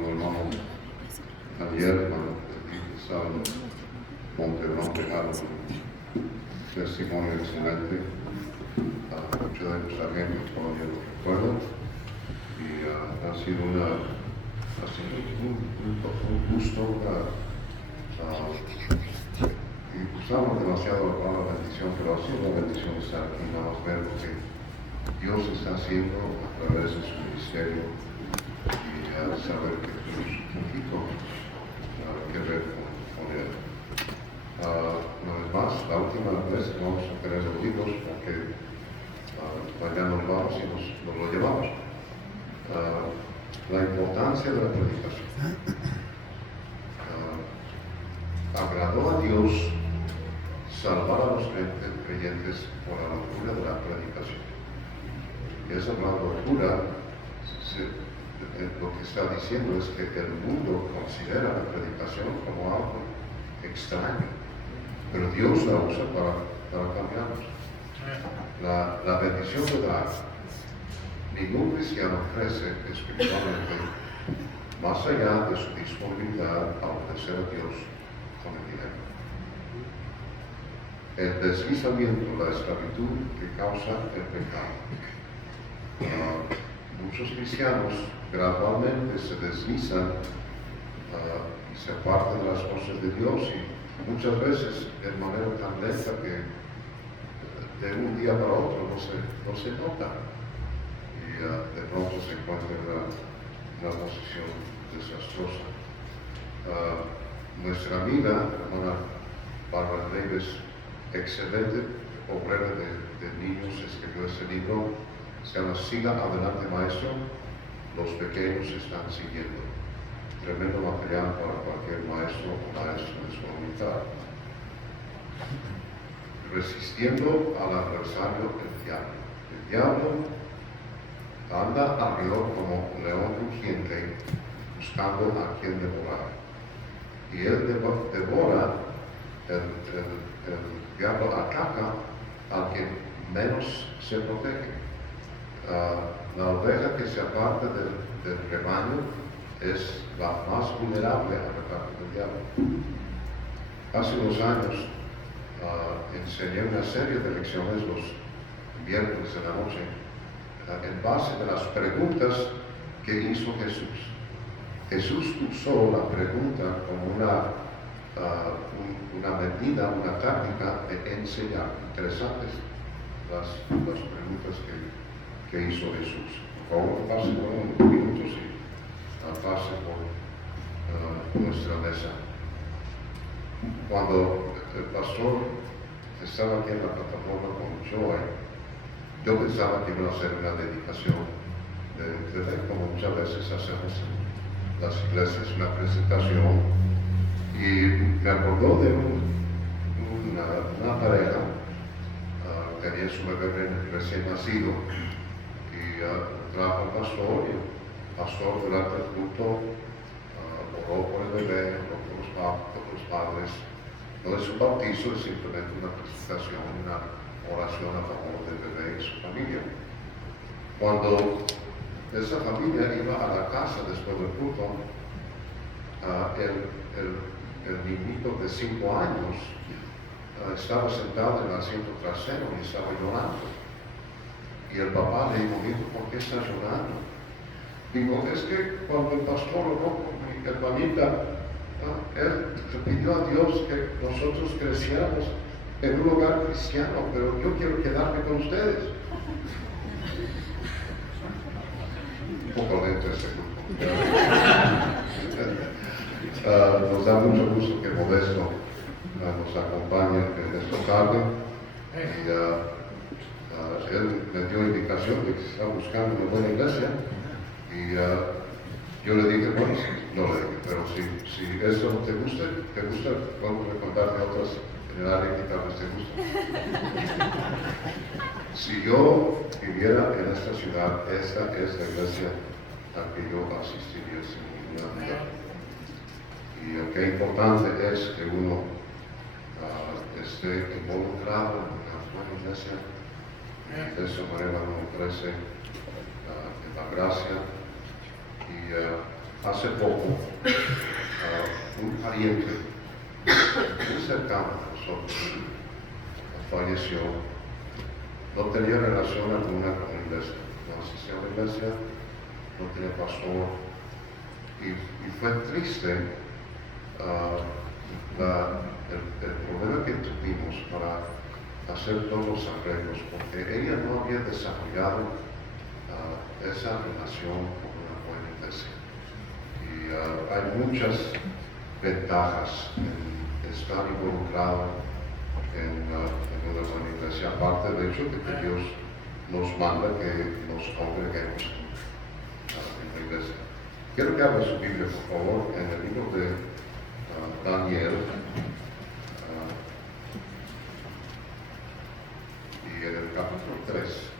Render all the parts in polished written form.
con el hermano ayer cuando estaba en Monterrey, dejaron un testimonio excelente. Mucha de nuestra gente todavía lo recuerda y ha sido un gusto. Usamos demasiado la palabra bendición, pero ha sido una bendición estar aquí, nada más ver lo que Dios está haciendo a través de su ministerio y saber que tenemos un poquito que ver con él. Una vez más, la última vez que vamos a tener los libros, porque mañana nos vamos y nos lo llevamos. La importancia de la predicación. Agradó a Dios salvar a los creyentes por la locura de la predicación. Y esa locura, lo que está diciendo es que el mundo considera la predicación como algo extraño, pero Dios la usa para cambiarnos. La bendición de dar. Ningún cristiano crece espiritualmente más allá de su disponibilidad a obedecer a Dios con el dinero. El deslizamiento, la esclavitud que causa el pecado. Muchos cristianos gradualmente se deslizan y se apartan de las cosas de Dios y muchas veces de manera tan lenta que de un día para otro no se nota y de pronto se encuentra en una posición desastrosa. Nuestra amiga, hermana Bárbara Davis, excelente obrera de niños, escribió ese libro, se llama Siga Adelante Maestro, los pequeños están siguiendo. Tremendo material para cualquier maestro o maestra de su unidad. Resistiendo al adversario, el diablo. El diablo anda alrededor como un león rugiente buscando a quien devorar. Y él devora, el diablo ataca al que menos se protege. La oveja que se aparta del rebaño es la más vulnerable al ataque del diablo. Hace unos años enseñé una serie de lecciones los viernes de la noche en base de las preguntas que hizo Jesús. Jesús usó la pregunta como una medida, una táctica de enseñar. Interesantes las preguntas que hizo Jesús. Por favor, pase por unos minutos y pase por nuestra mesa. Cuando el pastor estaba aquí en la plataforma con Joy, yo pensaba que iba a hacer una dedicación de como muchas veces hacemos en las iglesias, una presentación, y me acordó de una pareja que tenía su bebé recién nacido y trajo al pastor y el pastor durante el culto oró por el bebé, oró por los padres. No es un bautizo, es simplemente una presentación, una oración a favor del bebé y su familia. Cuando esa familia iba a la casa después del culto, el niñito de 5 años estaba sentado en el asiento trasero y estaba llorando. Y el papá le dijo, hijo, ¿por qué estás llorando? Digo, es que cuando el pastor oró por mi hermanita, él pidió a Dios que nosotros creciéramos en un hogar cristiano, pero yo quiero quedarme con ustedes. Un poco lento ese grupo. Nos da mucho gusto que Modesto nos acompañe en esta tarde. Y él me dio indicación de que se está buscando una buena iglesia. Y yo le dije, bueno, no le dije, pero si eso no te gusta, vamos a recordarte otras en el área que tal vez te gusta. Si yo viviera en esta ciudad, esta es la iglesia a la que yo asistiría sin ninguna duda. Y qué importante es que uno esté involucrado en una buena iglesia y de esa manera uno crece en la gracia. Y hace poco, un pariente muy cercano a nosotros falleció. No tenía relación alguna con la iglesia, no asistía a la iglesia, no tenía pastor, y fue triste el problema que tuvimos para hacer todos los arreglos, porque ella no había desarrollado esa relación con una buena iglesia. Y hay muchas ventajas en estar involucrado en una buena iglesia, aparte del hecho de que Dios nos manda que nos congreguemos en la iglesia. Quiero que abra su Biblia, por favor, en el libro de Daniel, y en el capítulo 3.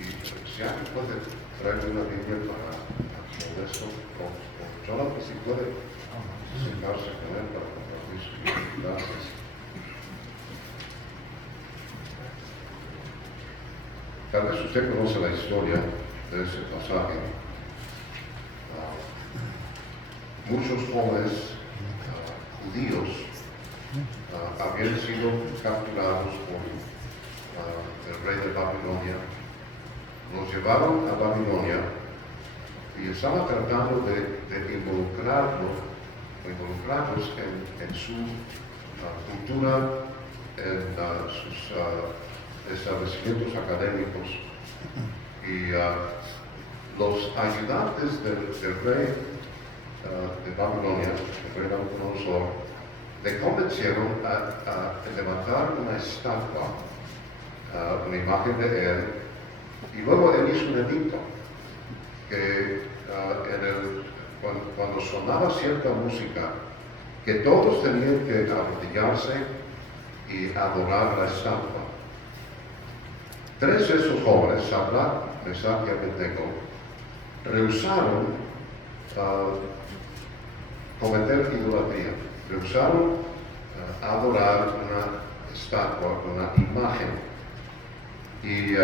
Y si alguien puede traer una Biblia para esto, o Jonathan, si puede sentarse con él para compartir su Biblia. Gracias. Tal vez usted conoce la historia de ese pasaje. Muchos jóvenes judíos habían sido capturados por el rey de Babilonia, los llevaron a Babilonia y estaban tratando de involucrarlos en su cultura, en sus establecimientos académicos. Y los ayudantes del rey de Babilonia, el rey Nabucodonosor, le convencieron a levantar una estatua, una imagen de él, y luego él hizo un edicto que cuando sonaba cierta música, que todos tenían que arrodillarse y adorar la estatua. 3 de esos jóvenes, Sadrach, Mesach y Abednego, rehusaron cometer idolatría, rehusaron adorar una estatua, una imagen. Y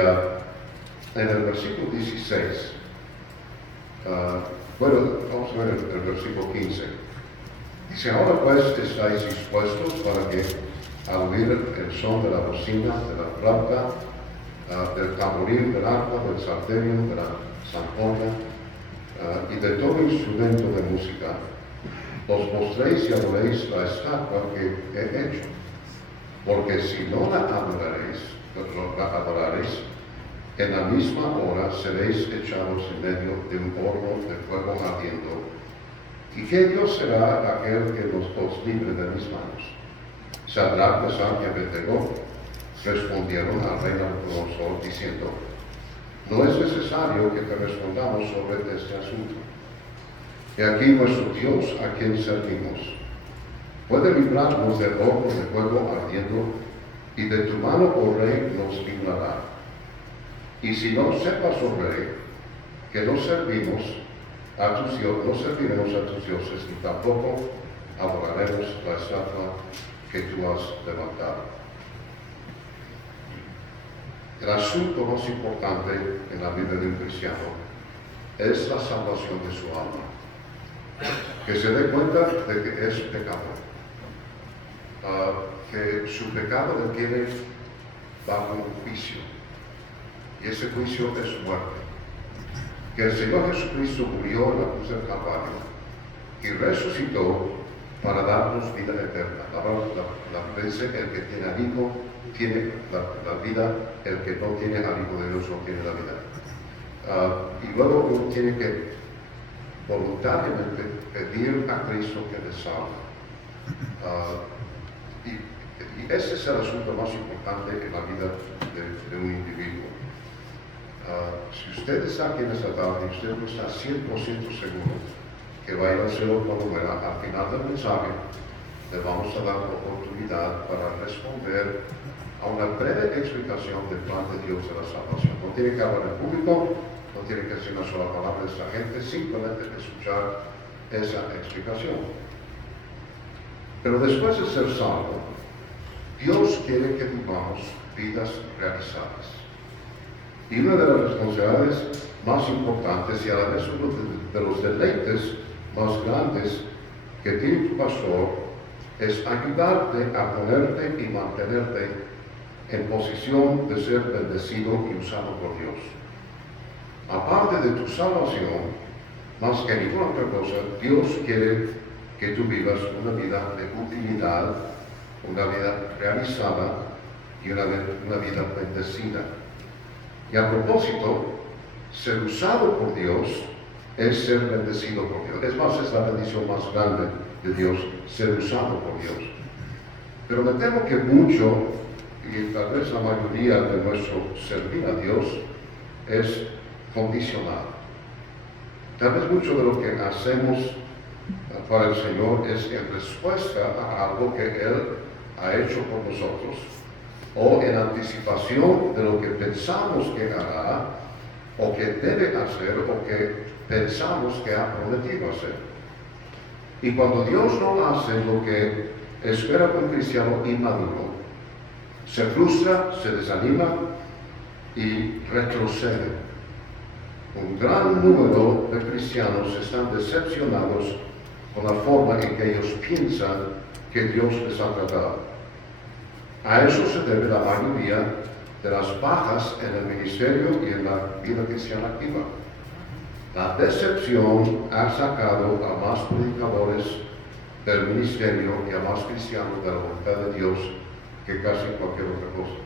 en el versículo 16, vamos a ver el versículo 15. Dice: ahora pues estáis dispuestos para que al oír el son de la bocina, de la flauta, del tamboril, del arpa, del salterio, de la zampoña y de todo instrumento de música, os postréis y adoréis la estatua que he hecho. Porque si no la adoraréis, en la misma hora seréis echados en medio de un horno de fuego ardiendo. ¿Y qué Dios será aquel que os libre de mis manos? Sadrach, Mesach y Abednego respondieron al rey Nabucodonosor diciendo: no es necesario que te respondamos sobre este asunto. He aquí nuestro Dios, a quien servimos, puede librarnos del horno de fuego ardiendo, y de tu mano, oh rey, nos librará. Y si no sepas, oh rey, que no serviremos a tus dioses, ni tampoco adoraremos la estatua que tú has levantado. El asunto más importante en la vida de un cristiano es la salvación de su alma. Que se dé cuenta de que es pecador, que su pecado le tiene bajo un juicio, y ese juicio es muerte. Que el Señor Jesucristo murió en la cruz del Calvario y resucitó para darnos vida eterna. La Biblia dice: el que tiene al Hijo tiene la vida, el que no tiene al Hijo de Dios no tiene la vida. Y luego uno tiene que voluntariamente pedir a Cristo que le salve. Y ese es el asunto más importante en la vida de un individuo. Si usted está aquí en esta tarde y usted no está 100% seguro que va a ir al cielo cuando muera, al final del mensaje le vamos a dar la oportunidad para responder a una breve explicación del plan de Dios de la salvación. No tiene que hablar en público, no tiene que decir una sola palabra de esta gente, simplemente escuchar esa explicación. Pero después de ser salvo, Dios quiere que vivamos vidas realizadas. Y una de las responsabilidades más importantes y a la vez uno de los deleites más grandes que tiene tu pastor es ayudarte a ponerte y mantenerte en posición de ser bendecido y usado por Dios. Aparte de tu salvación, más que ninguna otra cosa, Dios quiere que tú vivas una vida de utilidad, una vida realizada y una vida bendecida. Y a propósito, ser usado por Dios es ser bendecido por Dios. Es más, es la bendición más grande de Dios, ser usado por Dios. Pero me temo que mucho, y tal vez la mayoría de nuestro servir a Dios, es condicionado. Tal vez mucho de lo que hacemos para el Señor es en respuesta a algo que Él ha hecho por nosotros, o en anticipación de lo que pensamos que hará, o que debe hacer, o que pensamos que ha prometido hacer. Y cuando Dios no hace lo que espera de un cristiano inmaduro, se frustra, se desanima y retrocede. Un gran número de cristianos están decepcionados con la forma en que ellos piensan que Dios les ha tratado. A eso se debe la mayoría de las bajas en el ministerio y en la vida cristiana activa. La decepción ha sacado a más predicadores del ministerio y a más cristianos de la voluntad de Dios que casi cualquier otra cosa.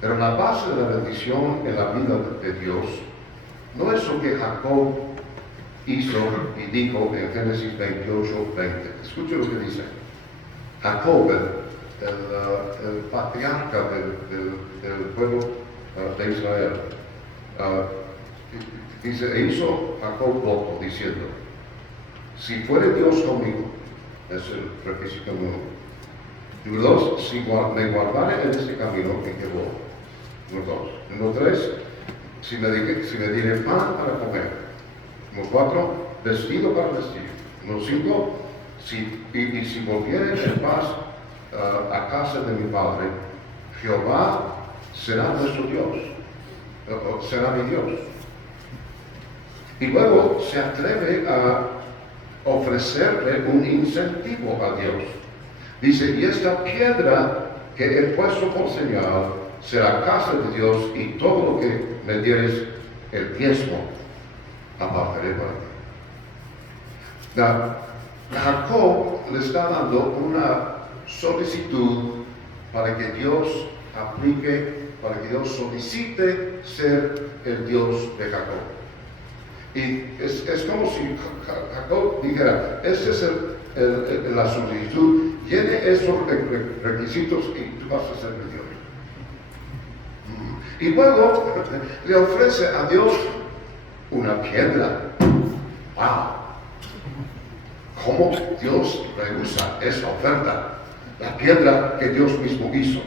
Pero la base de la bendición en la vida de Dios no es lo que Jacob hizo y dijo en Génesis 28:20. Escuche lo que dice. Jacob, el patriarca del pueblo de Israel, dice, hizo Jacob voto diciendo, si fuere Dios conmigo, es el requisito número 1. Número 2, si me guardare en este camino en que voy. Número 2. Número 3, si me diré pan para comer. Número 4, vestido para vestir. Número 5, si volviere en paz a casa de mi padre, Jehová será nuestro Dios, será mi Dios. Y luego se atreve a ofrecerle un incentivo a Dios. Dice, y esta piedra que he puesto por señal será casa de Dios, y todo lo que me dieres el diezmo apartaré para ti. Jacob le está dando una solicitud para que Dios aplique, para que Dios solicite ser el Dios de Jacob. Y es como si Jacob dijera, esta es la solicitud, llene esos requisitos y tú vas a ser mi Dios. Y luego le ofrece a Dios una piedra. ¡Wow! ¿Cómo Dios rehúsa esa oferta? La piedra que Dios mismo hizo.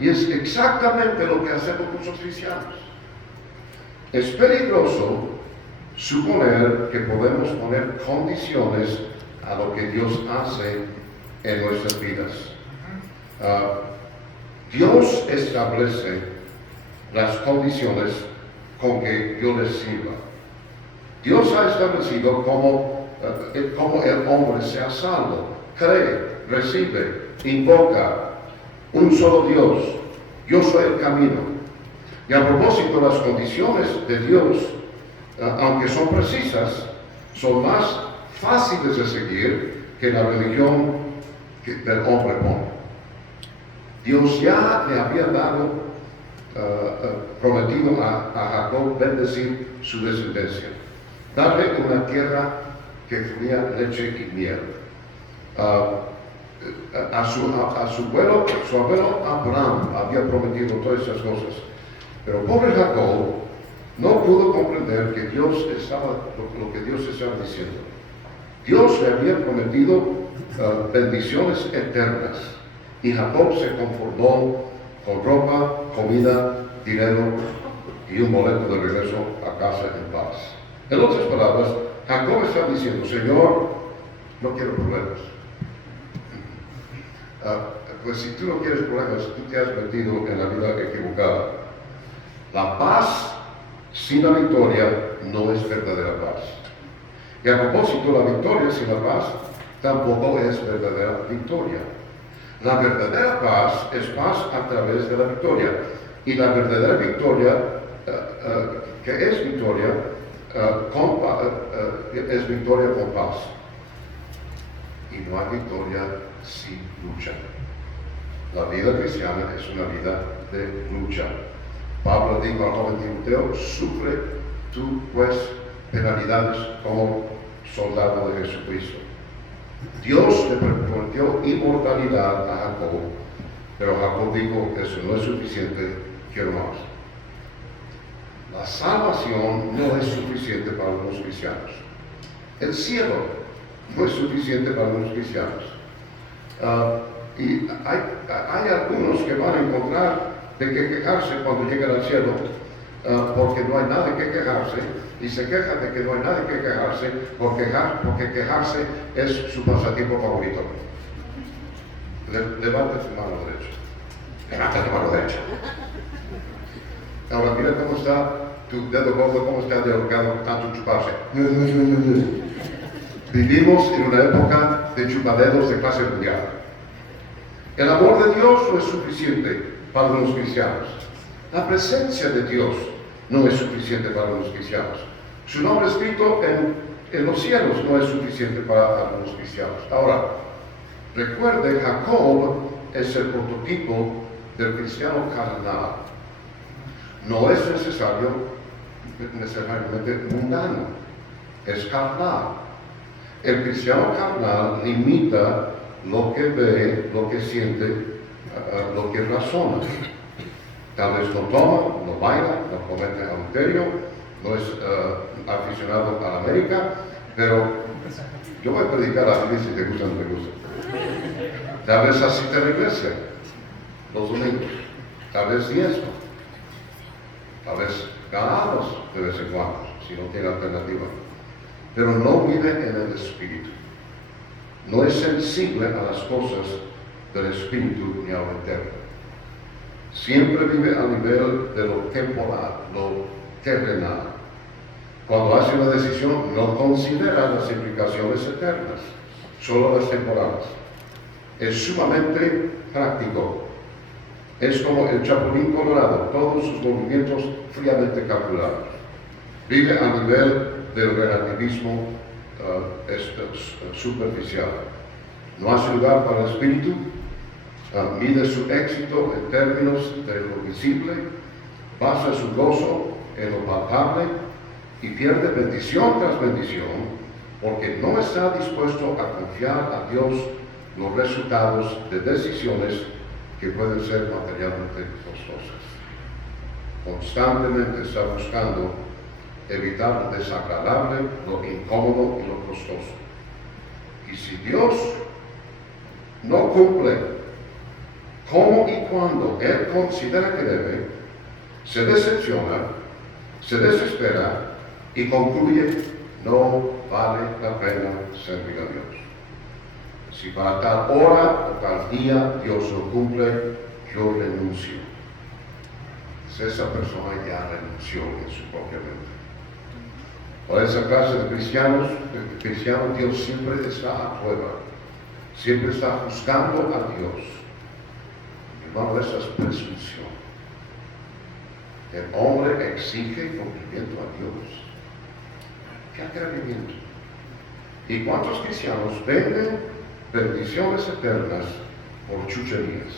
Y es exactamente lo que hacemos muchos cristianos. Es peligroso suponer que podemos poner condiciones a lo que Dios hace en nuestras vidas. Dios establece las condiciones con que Dios les sirva. Dios ha establecido cómo el hombre sea salvo. Cree, recibe, invoca un solo Dios. Yo soy el camino. Y a propósito, las condiciones de Dios, aunque son precisas, son más fáciles de seguir que la religión del hombre pone. Dios ya le había dado prometido a Jacob bendecir su descendencia, darle una tierra que fluía leche y miel. A su abuelo Abraham había prometido todas esas cosas, pero pobre Jacob no pudo comprender que Dios lo que Dios estaba diciendo. Dios le había prometido bendiciones eternas, y Jacob se conformó con ropa, comida, dinero y un boleto de regreso a casa en paz. En otras palabras, Jacob está diciendo, Señor, no quiero problemas. Pues si tú no quieres problemas, tú te has metido en la vida equivocada. La paz sin la victoria no es verdadera paz. Y a propósito, la victoria sin la paz tampoco es verdadera victoria. La verdadera paz es paz a través de la victoria. Y la verdadera victoria, que es victoria, es victoria con paz. Y no hay victoria sin lucha. La vida cristiana es una vida de lucha. Pablo dijo al joven Timoteo: sufre tú pues penalidades como soldado de Jesucristo. Dios le prometió inmortalidad a Jacob, pero Jacob dijo: eso no es suficiente, quiero más. La salvación no es suficiente para los cristianos. El cielo no es suficiente para los cristianos. Y hay algunos que van a encontrar de qué quejarse cuando llegan al cielo, porque no hay nada de qué quejarse, y se quejan de que no hay nada de qué quejarse, porque quejarse es su pasatiempo favorito. Levanta tu mano derecha. Levanta tu mano derecha. Ahora mira cómo está tu dedo gordo, cómo está de ahorcado tanto chuparse. Vivimos en una época de chupadedos de clase mundial. El amor de Dios no es suficiente para los cristianos. La presencia de Dios no es suficiente para los cristianos. Su nombre escrito en los cielos no es suficiente para los cristianos. Ahora, recuerde, Jacob es el prototipo del cristiano carnal. No es necesariamente mundano, es carnal. El cristiano carnal limita lo que ve, lo que siente, lo que razona. Tal vez no toma, no baila, no comete adulterio, no es aficionado a la América, pero yo voy a predicar a ti si te gusta o no te gusta. Tal vez asiste a la iglesia los domingos, tal vez diezmo, tal vez ganados de vez en cuando, si no tiene alternativa, pero no vive en el espíritu. No es sensible a las cosas del espíritu ni a lo eterno. Siempre vive a nivel de lo temporal, lo terrenal. Cuando hace una decisión, no considera las implicaciones eternas, solo las temporales. Es sumamente práctico. Es como el chapulín colorado, todos sus movimientos fríamente calculados. Vive a nivel del relativismo superficial. No hace lugar para el espíritu. Mide su éxito en términos de lo visible, basa su gozo en lo palpable y pierde bendición tras bendición porque no está dispuesto a confiar a Dios los resultados de decisiones que pueden ser materialmente costosas. Constantemente está buscando evitar lo desagradable, lo incómodo y lo costoso. Y si Dios no cumple como y cuando Él considera que debe, se decepciona, se desespera y concluye: no vale la pena servir a Dios. Si para tal hora o tal día Dios no cumple, yo renuncio. Pues esa persona ya renunció en su propia mente. Para esa clase de cristianos, Dios siempre está a prueba, siempre está juzgando a Dios. Hermano, esa es presunción. El hombre exige cumplimiento a Dios. ¡Qué atrevimiento! ¿Y cuántos cristianos venden bendiciones eternas por chucherías?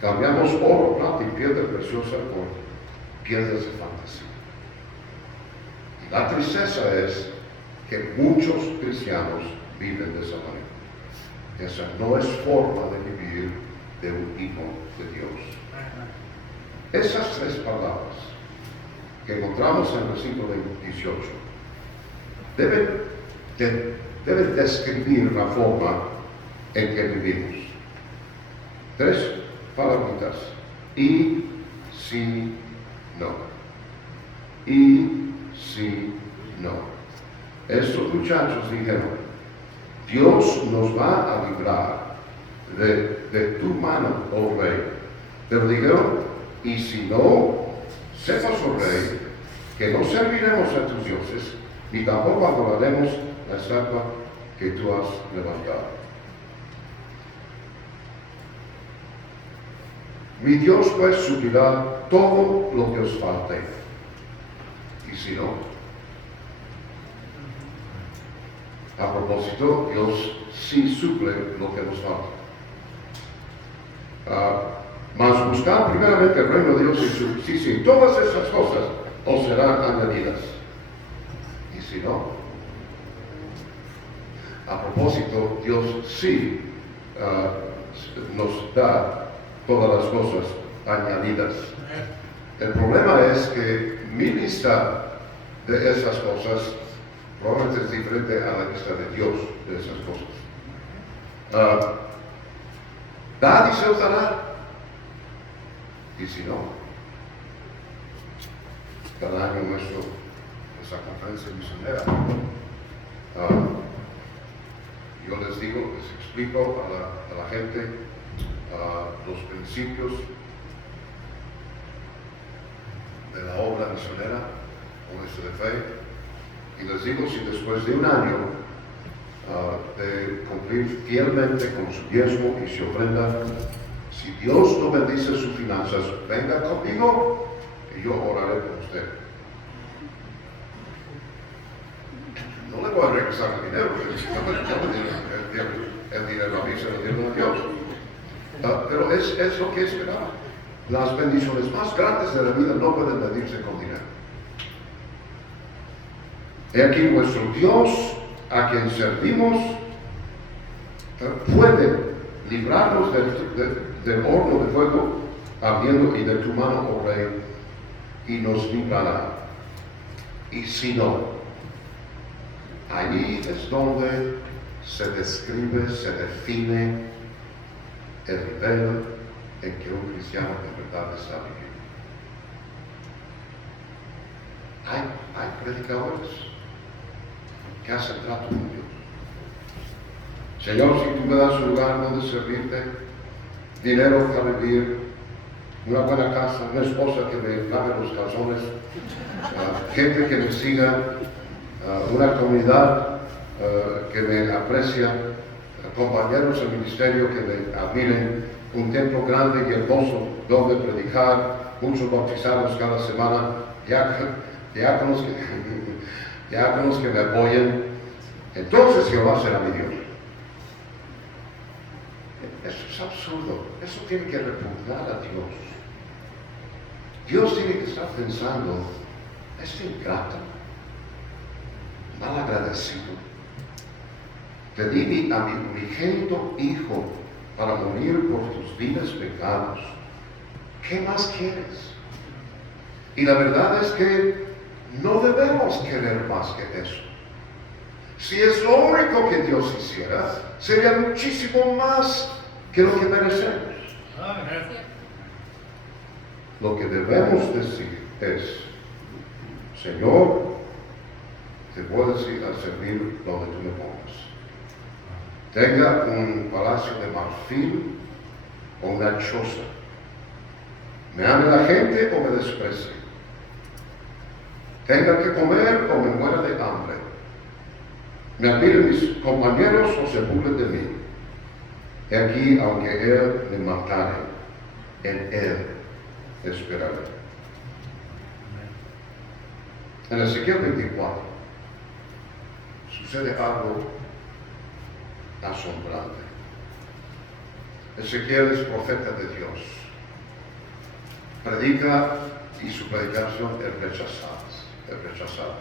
Cambiamos oro, plata y piedra preciosa por piedras de fantasía. Y la tristeza es que muchos cristianos viven de esa manera. Esa no es forma de vivir de un hijo de Dios. Esas tres palabras que encontramos en el versículo 18 deben describir la forma en que vivimos. Tres palabritas: y si no. Y si no. Estos muchachos dijeron: Dios nos va a librar de tu mano, oh rey. Pero dijeron: y si no, sepas, oh rey, que no serviremos a tus dioses, ni tampoco adoraremos la estatua que tú has levantado. Mi Dios pues suplirá todo lo que os falte. Y si no, a propósito, Dios sí suple lo que nos falta. Mas buscar primeramente el reino de Dios y su justicia, y todas esas cosas os serán añadidas. Y si no, a propósito, Dios sí nos da todas las cosas añadidas. El problema es que mi lista de esas cosas probablemente es diferente a la lista de Dios de esas cosas. Dad y se os dará. Y si no, cada año nuestra conferencia misionera, yo les digo, les explico a la gente los principios de la obra misionera o de fe, y les digo, si después de un año de cumplir fielmente con su diezmo y su ofrenda, si Dios no bendice sus finanzas, venga conmigo y yo oraré por usted. No le voy a regresar el dinero, el dinero a mí se lo dieron a Dios. Pero es lo que esperaba. Las bendiciones más grandes de la vida no pueden medirse con dinero. He aquí vuestro Dios, a quien servimos, puede librarnos del horno de fuego ardiendo y de tu mano, oh Rey, y nos librará. Y si no, allí es donde se describe, se define el nivel en que un cristiano de verdad está viviendo. Hay predicadores que hacen trato con Dios. Señor, si tú me das un lugar donde servirte, dinero para vivir, una buena casa, una esposa que me lave los calzones, gente que me siga, una comunidad que me aprecia, compañeros del ministerio que me admiren, un templo grande y hermoso donde predicar, muchos bautizados cada semana, diáconos que me apoyen. Entonces Jehová será mi Dios. Eso es absurdo. Eso tiene que repugnar a Dios. Dios tiene que estar pensando, este ingrato, mal agradecido, te di a mi unigénito Hijo para morir por tus viles pecados. ¿Qué más quieres? Y la verdad es que no debemos querer más que eso. Si es lo único que Dios hiciera, sería muchísimo más que lo que merecemos. Lo que debemos decir es, Señor, te voy a servir donde tú me pongas. Tenga un palacio de marfil o una choza. Me ame la gente o me desprecie. Tenga que comer o me muera de hambre. Me admiren mis compañeros o se burlen de mí. He aquí, aunque Él me matare, en Él esperaré. En Ezequiel 24 sucede algo asombrante. Ezequiel es profeta de Dios. Predica y su predicación es rechazada.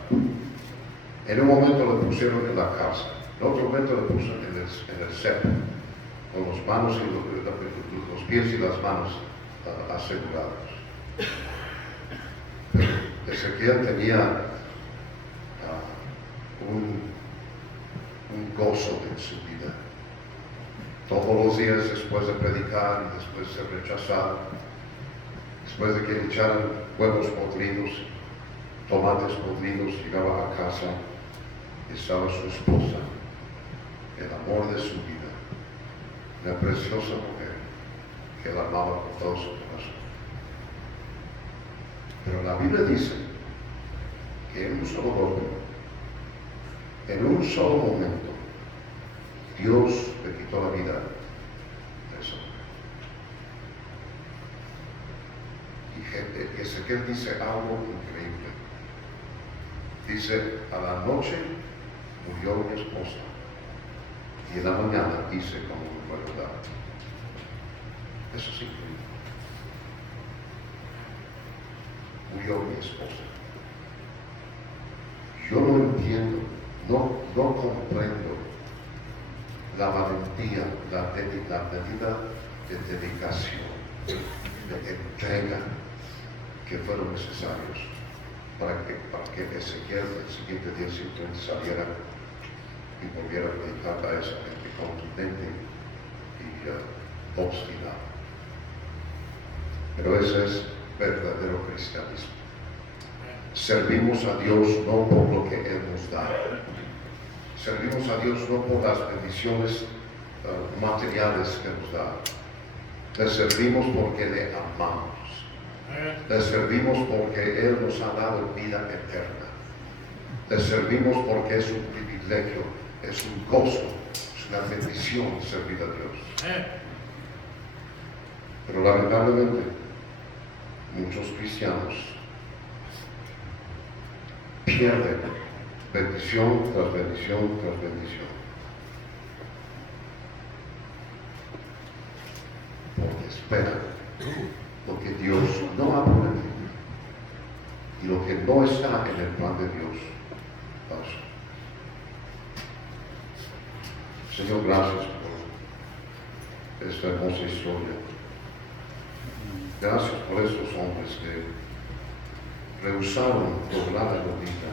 En un momento le pusieron en la cárcel, en otro momento le pusieron en el cepo, con los manos y los pies y las manos asegurados. Ezequiel tenía un gozo en su vida. Todos los días después de predicar y después de ser rechazado, después de que le echaran huevos podridos, tomates podridos, llegaba a casa, estaba su esposa, el amor de su vida, una preciosa mujer que la amaba con todo su corazón. Pero la Biblia dice que en un solo golpe, en un solo momento, Dios le quitó la vida a esa mujer. Y Ezequiel dice algo increíble. Dice, a la noche murió mi esposa y en la mañana hice como me fue verdad. Eso es increíble. Murió mi esposa. Yo no entiendo, no comprendo la valentía, la medida de dedicación, de entrega que fueron necesarios para que Ezequiel el siguiente día simplemente saliera y volviera a predicar a esa gente contundente y obstinada. Pero ese es verdadero cristianismo. Servimos a Dios no por lo que Él nos da. Servimos a Dios no por las bendiciones materiales que nos da. Le servimos porque le amamos. Le servimos porque Él nos ha dado vida eterna. Le servimos porque es un privilegio, es un gozo, es una bendición servir a Dios. Pero lamentablemente, muchos cristianos pierden bendición tras bendición tras bendición. Porque esperan lo que Dios no ha prometido y lo que no está en el plan de Dios para su. Señor, gracias por esta hermosa historia. Gracias por estos hombres que rehusaron doblar la rodilla